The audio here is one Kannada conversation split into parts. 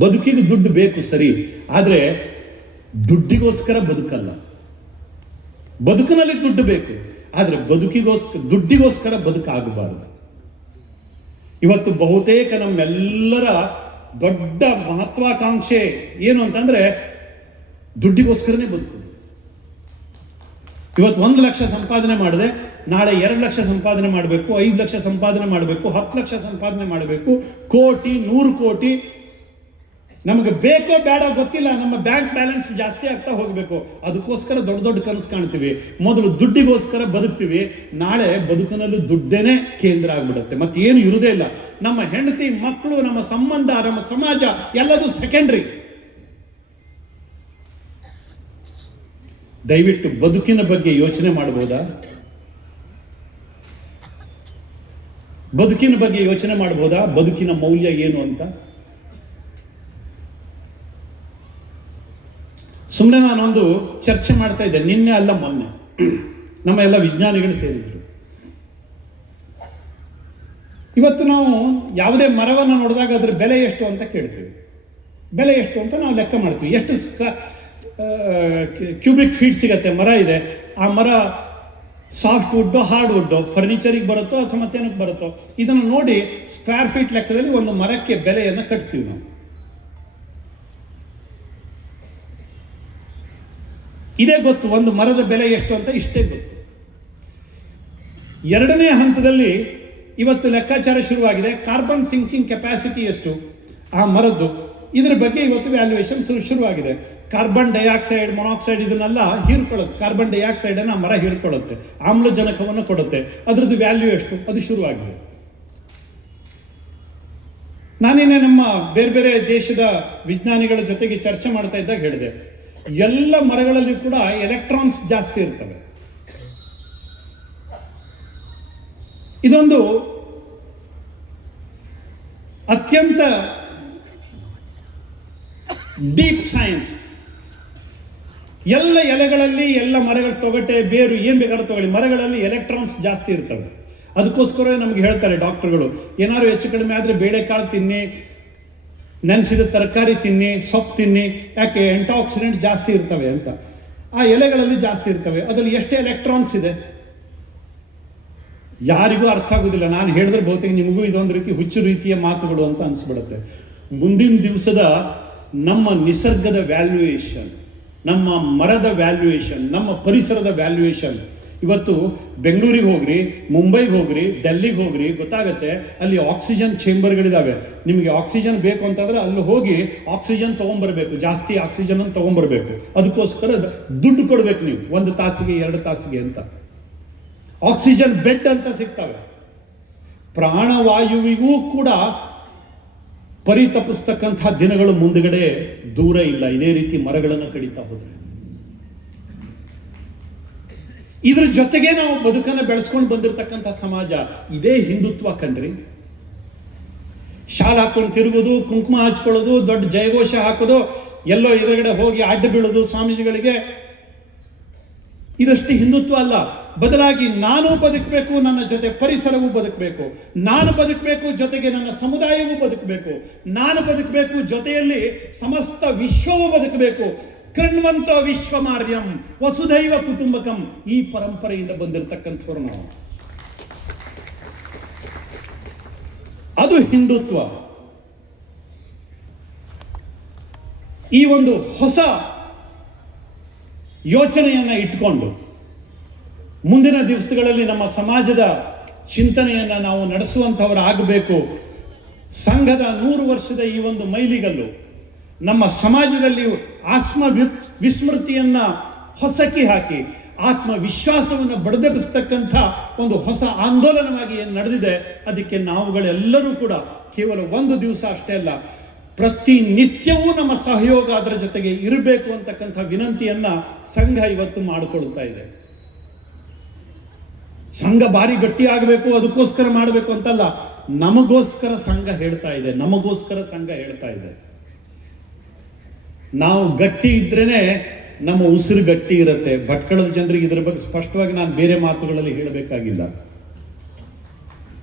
ಬದುಕಿಗೆ ದುಡ್ಡು ಬೇಕು ಸರಿ, ಆದರೆ ದುಡ್ಡಿಗೋಸ್ಕರ ಬದುಕಲ್ಲ. ಬದುಕಿನಲ್ಲಿ ದುಡ್ಡು ಬೇಕು, ಆದರೆ ದುಡ್ಡಿಗೋಸ್ಕರ ಬದುಕಾಗಬಾರದು. ಇವತ್ತು ಬಹುತೇಕ ನಮ್ಮೆಲ್ಲರ ದೊಡ್ಡ ಮಹತ್ವಾಕಾಂಕ್ಷೆ ಏನು ಅಂತಂದ್ರೆ ದುಡ್ಡಿಗೋಸ್ಕರನೇ ಬದುಕು. ಇವತ್ತು 1 ಲಕ್ಷ ಸಂಪಾದನೆ ಮಾಡಿದೆ, ನಾಳೆ 2 ಲಕ್ಷ ಸಂಪಾದನೆ ಮಾಡಬೇಕು, 5 ಲಕ್ಷ ಸಂಪಾದನೆ ಮಾಡಬೇಕು, 10 ಲಕ್ಷ ಸಂಪಾದನೆ ಮಾಡಬೇಕು, ಕೋಟಿ 100 ಕೋಟಿ ನಮಗೆ ಬೇಕೋ ಬೇಡ ಗೊತ್ತಿಲ್ಲ, ನಮ್ಮ ಬ್ಯಾಂಕ್ ಬ್ಯಾಲೆನ್ಸ್ ಜಾಸ್ತಿ ಆಗ್ತಾ ಹೋಗಬೇಕು, ಅದಕ್ಕೋಸ್ಕರ ದೊಡ್ಡ ದೊಡ್ಡ ಕನಸು ಕಾಣ್ತೀವಿ. ಮೊದಲು ದುಡ್ಡಿಗೋಸ್ಕರ ಬದುಕ್ತೀವಿ, ನಾಳೆ ಬದುಕಿನಲ್ಲೂ ದುಡ್ಡೇನೆ ಕೇಂದ್ರ ಆಗ್ಬಿಡುತ್ತೆ, ಮತ್ತೆ ಏನು ಇರುವುದೇ ಇಲ್ಲ. ನಮ್ಮ ಹೆಂಡತಿ ಮಕ್ಕಳು, ನಮ್ಮ ಸಂಬಂಧ, ನಮ್ಮ ಸಮಾಜ ಎಲ್ಲದೂ ಸೆಕೆಂಡ್ರಿ. ದಯವಿಟ್ಟು ಬದುಕಿನ ಬಗ್ಗೆ ಯೋಚನೆ ಮಾಡಬಹುದಾ? ಬದುಕಿನ ಬಗ್ಗೆ ಯೋಚನೆ ಮಾಡಬಹುದಾ? ಬದುಕಿನ ಮೌಲ್ಯ ಏನು ಅಂತ. ಸುಮ್ಮನೆ ನಾನೊಂದು ಚರ್ಚೆ ಮಾಡ್ತಾ ಇದ್ದೆ, ನಿನ್ನೆ ಅಲ್ಲ ಮೊನ್ನೆ, ನಮ್ಮ ಎಲ್ಲ ವಿಜ್ಞಾನಿಗಳು ಸೇರಿದ್ರು. ಇವತ್ತು ನಾವು ಯಾವುದೇ ಮರವನ್ನು ನೋಡಿದಾಗ ಅದರ ಬೆಲೆ ಎಷ್ಟು ಅಂತ ಕೇಳ್ತೀವಿ. ಬೆಲೆ ಎಷ್ಟು ಅಂತ ನಾವು ಲೆಕ್ಕ ಮಾಡ್ತೀವಿ. ಎಷ್ಟು ಕ್ಯೂಬಿಕ್ ಫೀಟ್ ಸಿಗತ್ತೆ ಮರ ಇದೆ, ಆ ಮರ ಸಾಫ್ಟ್ ವುಡ್ಡೋ ಹಾರ್ಡ್ ವುಡ್ಡೋ, ಫರ್ನಿಚರಿಗೆ ಬರುತ್ತೋ ಅಥವಾ ಮತ್ತೇನಕ್ಕೆ ಬರುತ್ತೋ, ಇದನ್ನು ನೋಡಿ ಸ್ಕ್ವೇರ್ ಫೀಟ್ ಲೆಕ್ಕದಲ್ಲಿ ಒಂದು ಮರಕ್ಕೆ ಬೆಲೆಯನ್ನು ಕಟ್ತೀವಿ ನಾವು. ಇದೇ ಗೊತ್ತು, ಒಂದು ಮರದ ಬೆಲೆ ಎಷ್ಟು ಅಂತ ಇಷ್ಟೇ ಗೊತ್ತು. ಎರಡನೇ ಹಂತದಲ್ಲಿ ಇವತ್ತು ಲೆಕ್ಕಾಚಾರ ಶುರುವಾಗಿದೆ. ಕಾರ್ಬನ್ ಸಿಂಕಿಂಗ್ ಕೆಪಾಸಿಟಿ ಎಷ್ಟು ಆ ಮರದ್ದು, ಇದರ ಬಗ್ಗೆ ಇವತ್ತು ವ್ಯಾಲ್ಯೂಯೇಷನ್ ಶುರುವಾಗಿದೆ. ಕಾರ್ಬನ್ ಡೈಆಕ್ಸೈಡ್, ಮೊನಾಕ್ಸೈಡ್ ಇದನ್ನೆಲ್ಲ ಹೀರ್ಕೊಳ್ಳುತ್ತೆ. ಕಾರ್ಬನ್ ಡೈಆಕ್ಸೈಡ್ ಅನ್ನು ಮರ ಹೀರ್ಕೊಳ್ಳುತ್ತೆ, ಆಮ್ಲಜನಕವನ್ನು ಕೊಡುತ್ತೆ. ಅದರದ್ದು ವ್ಯಾಲ್ಯೂ ಎಷ್ಟು ಅದು ಶುರುವಾಗಿದೆ. ನಾನೇನೆ ನಮ್ಮ ಬೇರೆ ಬೇರೆ ದೇಶದ ವಿಜ್ಞಾನಿಗಳ ಜೊತೆಗೆ ಚರ್ಚೆ ಮಾಡ್ತಾ ಇದ್ದಾಗ ಹೇಳಿದೆ, ಎಲ್ಲ ಮರಗಳಲ್ಲಿ ಕೂಡ ಎಲೆಕ್ಟ್ರಾನ್ಸ್ ಜಾಸ್ತಿ ಇರ್ತವೆ. ಇದೊಂದು ಅತ್ಯಂತ ಡೀಪ್ ಸೈನ್ಸ್. ಎಲ್ಲ ಎಲೆಗಳಲ್ಲಿ, ಎಲ್ಲ ಮರಗಳ ತೊಗಟೆ, ಬೇರು ಏನ್ ಬೇಕಾದ್ರೂ ತಗೊಳ್ಳಿ, ಮರಗಳಲ್ಲಿ ಎಲೆಕ್ಟ್ರಾನ್ಸ್ ಜಾಸ್ತಿ ಇರ್ತವೆ. ಅದಕ್ಕೋಸ್ಕರ ನಮ್ಗೆ ಹೇಳ್ತಾರೆ ಡಾಕ್ಟರ್ಗಳು, ಏನಾದ್ರು ಹೆಚ್ಚು ಕಡಿಮೆ ಆದ್ರೆ ಬೇಳೆಕಾಳು ತಿನ್ನಿ, ನೆನೆಸಿದ ತರಕಾರಿ ತಿನ್ನಿ, ಸೊಪ್ಪು ತಿನ್ನಿ, ಯಾಕೆ ಆಕ್ಸಿಡೆಂಟ್ ಜಾಸ್ತಿ ಇರ್ತವೆ ಅಂತ. ಆ ಎಲೆಗಳಲ್ಲಿ ಜಾಸ್ತಿ ಇರ್ತವೆ. ಅದರಲ್ಲಿ ಎಷ್ಟು ಎಲೆಕ್ಟ್ರಾನ್ಸ್ ಇದೆ ಯಾರಿಗೂ ಅರ್ಥ ಆಗುದಿಲ್ಲ. ನಾನು ಹೇಳಿದ್ರೆ ಬಹುತೇಕ ನಿಮಗೂ ಇದೊಂದು ರೀತಿ ಹುಚ್ಚು ರೀತಿಯ ಮಾತುಗಳು ಅಂತ ಅನ್ಸ್ಬಿಡುತ್ತೆ. ಮುಂದಿನ ದಿವಸದ ನಮ್ಮ ನಿಸರ್ಗದ ವ್ಯಾಲ್ಯೂಯೇಷನ್, ನಮ್ಮ ಮರದ ವ್ಯಾಲ್ಯೂಯೇಷನ್, ನಮ್ಮ ಪರಿಸರದ ವ್ಯಾಲ್ಯೂಯೇಷನ್, ಇವತ್ತು ಬೆಂಗಳೂರಿಗೆ ಹೋಗ್ರಿ, ಮುಂಬೈಗೆ ಹೋಗ್ರಿ, ಡೆಲ್ಲಿಗೆ ಹೋಗ್ರಿ, ಗೊತ್ತಾಗತ್ತೆ. ಅಲ್ಲಿ ಆಕ್ಸಿಜನ್ ಚೇಂಬರ್ಗಳಿದಾವೆ. ನಿಮಗೆ ಆಕ್ಸಿಜನ್ ಬೇಕು ಅಂತಂದ್ರೆ ಅಲ್ಲಿ ಹೋಗಿ ಆಕ್ಸಿಜನ್ ತಗೊಂಡ್ಬರ್ಬೇಕು, ಜಾಸ್ತಿ ಆಕ್ಸಿಜನ್ ಅನ್ನು ತಗೊಂಡ್ಬರ್ಬೇಕು. ಅದಕ್ಕೋಸ್ಕರ ದುಡ್ಡು ಕೊಡ್ಬೇಕು ನೀವು, 1 ತಾಸಿಗೆ 2 ತಾಸಿಗೆ ಅಂತ. ಆಕ್ಸಿಜನ್ ಬೆಡ್ ಅಂತ ಸಿಗ್ತವೆ. ಪ್ರಾಣವಾಯುವಿಗೂ ಕೂಡ ಪರಿತಪಿಸ್ತಕ್ಕಂಥ ದಿನಗಳು ಮುಂದುಗಡೆ ದೂರ ಇಲ್ಲ, ಇದೇ ರೀತಿ ಮರಗಳನ್ನು ಕಡಿತಾ ಹೋದ್ರೆ. ಇದ್ರ ಜೊತೆಗೆ ನಾವು ಬದುಕನ್ನು ಬೆಳೆಸ್ಕೊಂಡು ಬಂದಿರತಕ್ಕಂಥ ಸಮಾಜ ಇದೇ ಹಿಂದುತ್ವ ಕಣ್ರಿ. ಶಾಲ್ ಹಾಕೊಂಡು ತಿರುಗೋದು, ಕುಂಕುಮ ಹಚ್ಕೊಳ್ಳೋದು, ದೊಡ್ಡ ಜಯಘೋಷ ಹಾಕೋದು, ಎಲ್ಲೋ ಎದುರುಗಡೆ ಹೋಗಿ ಅಡ್ಡ ಬೀಳೋದು ಸ್ವಾಮೀಜಿಗಳಿಗೆ, ಇದಷ್ಟು ಹಿಂದುತ್ವ ಅಲ್ಲ. ಬದಲಾಗಿ ನಾನು ಬದುಕಬೇಕು, ನನ್ನ ಜೊತೆ ಪರಿಸರವೂ ಬದುಕಬೇಕು, ನಾನು ಬದುಕಬೇಕು, ಜೊತೆಗೆ ನನ್ನ ಸಮುದಾಯವೂ ಬದುಕಬೇಕು, ನಾನು ಬದುಕಬೇಕು, ಜೊತೆಯಲ್ಲಿ ಸಮಸ್ತ ವಿಶ್ವವೂ ಬದುಕಬೇಕು. ಕೃಣ್ವಂತ ವಿಶ್ವಮಾರ್ಯಂ ವಸುಧೈವ ಕುಟುಂಬಕಂ, ಈ ಪರಂಪರೆಯಿಂದ ಬಂದಿರತಕ್ಕಂಥವ್ರು ನಾವು. ಅದು ಹಿಂದುತ್ವ. ಈ ಒಂದು ಹೊಸ ಯೋಚನೆಯನ್ನ ಇಟ್ಕೊಂಡು ಮುಂದಿನ ದಿವಸಗಳಲ್ಲಿ ನಮ್ಮ ಸಮಾಜದ ಚಿಂತನೆಯನ್ನ ನಾವು ನಡೆಸುವಂಥವರಾಗಬೇಕು. ಸಂಘದ 100 ವರ್ಷದ ಈ ಒಂದು ಮೈಲಿಗಲ್ಲು ನಮ್ಮ ಸಮಾಜದಲ್ಲಿ ವಿಸ್ಮೃತಿಯನ್ನ ಹೊಸಕಿ ಹಾಕಿ ಆತ್ಮವಿಶ್ವಾಸವನ್ನು ಬಡದೆಬ್ಬಿಸ್ತಕ್ಕಂಥ ಒಂದು ಹೊಸ ಆಂದೋಲನವಾಗಿ ಏನು ನಡೆದಿದೆ, ಅದಕ್ಕೆ ನಾವುಗಳೆಲ್ಲರೂ ಕೂಡ ಕೇವಲ 1 ದಿವಸ ಅಷ್ಟೇ ಅಲ್ಲ, ಪ್ರತಿನಿತ್ಯವೂ ನಮ್ಮ ಸಹಯೋಗ ಅದರ ಜೊತೆಗೆ ಇರಬೇಕು ಅಂತಕ್ಕಂಥ ವಿನಂತಿಯನ್ನ ಸಂಘ ಇವತ್ತು ಮಾಡಿಕೊಳ್ತಾ ಇದೆ. ಸಂಘ ಭಾರಿ ಗಟ್ಟಿ ಆಗಬೇಕು, ಅದಕ್ಕೋಸ್ಕರ ಮಾಡಬೇಕು ಅಂತಲ್ಲ, ನಮಗೋಸ್ಕರ ಸಂಘ ಹೇಳ್ತಾ ಇದೆ, ನಮಗೋಸ್ಕರ ಸಂಘ ಹೇಳ್ತಾ ಇದೆ. ನಾವು ಗಟ್ಟಿ ಇದ್ರೇನೆ ನಮ್ಮ ಉಸಿರು ಗಟ್ಟಿ ಇರುತ್ತೆ. ಭಟ್ಕಳದ ಜನರಿಗೆ ಇದರ ಬಗ್ಗೆ ಸ್ಪಷ್ಟವಾಗಿ ನಾನು ಬೇರೆ ಮಾತುಗಳಲ್ಲಿ ಹೇಳಬೇಕಾಗಿಲ್ಲ.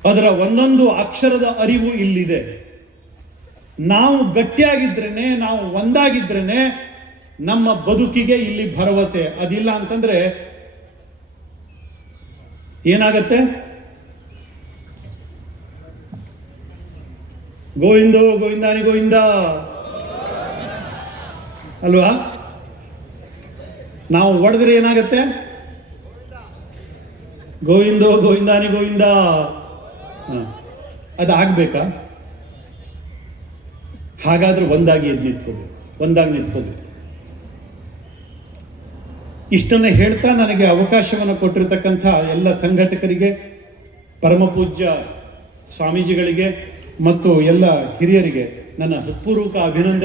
ಅದರ ಒಂದೊಂದು ಅಕ್ಷರದ ಅರಿವು ಇಲ್ಲಿದೆ. ನಾವು ಗಟ್ಟಿಯಾಗಿದ್ರೇನೆ, ನಾವು ಒಂದಾಗಿದ್ರೇನೆ ನಮ್ಮ ಬದುಕಿಗೆ ಇಲ್ಲಿ ಭರವಸೆ. ಅದಿಲ್ಲ ಅಂತಂದ್ರೆ ಏನಾಗತ್ತೆ? ಗೋವಿಂದೋ ಗೋವಿಂದಾನಿ ಗೋವಿಂದ ಅಲ್ವಾ? ನಾವು ಒಡೆದ್ರೆ ಏನಾಗತ್ತೆ? ಗೋವಿಂದೋ ಗೋವಿಂದಾನಿ ಗೋವಿಂದ. ಅದಾಗಬೇಕಾ? ಹಾಗಾದ್ರೆ ಒಂದಾಗಿ ಎದ್ದು ನಿಂತ್ಕೋಬೇಕು, ಒಂದಾಗಿ ನಿಂತ್ಕೋಬೇಕು. ಇಷ್ಟನ್ನೇ ಹೇಳ್ತಾ ನನಗೆ ಅವಕಾಶವನ್ನು ಕೊಟ್ಟಿರತಕ್ಕಂಥ ಎಲ್ಲ ಸಂಘಟಕರಿಗೆ, ಪರಮ ಪೂಜ್ಯ ಸ್ವಾಮೀಜಿಗಳಿಗೆ ಮತ್ತು ಎಲ್ಲ ಹಿರಿಯರಿಗೆ ನನ್ನ ಹೃತ್ಪೂರ್ವಕ ಅಭಿನಂದನೆ.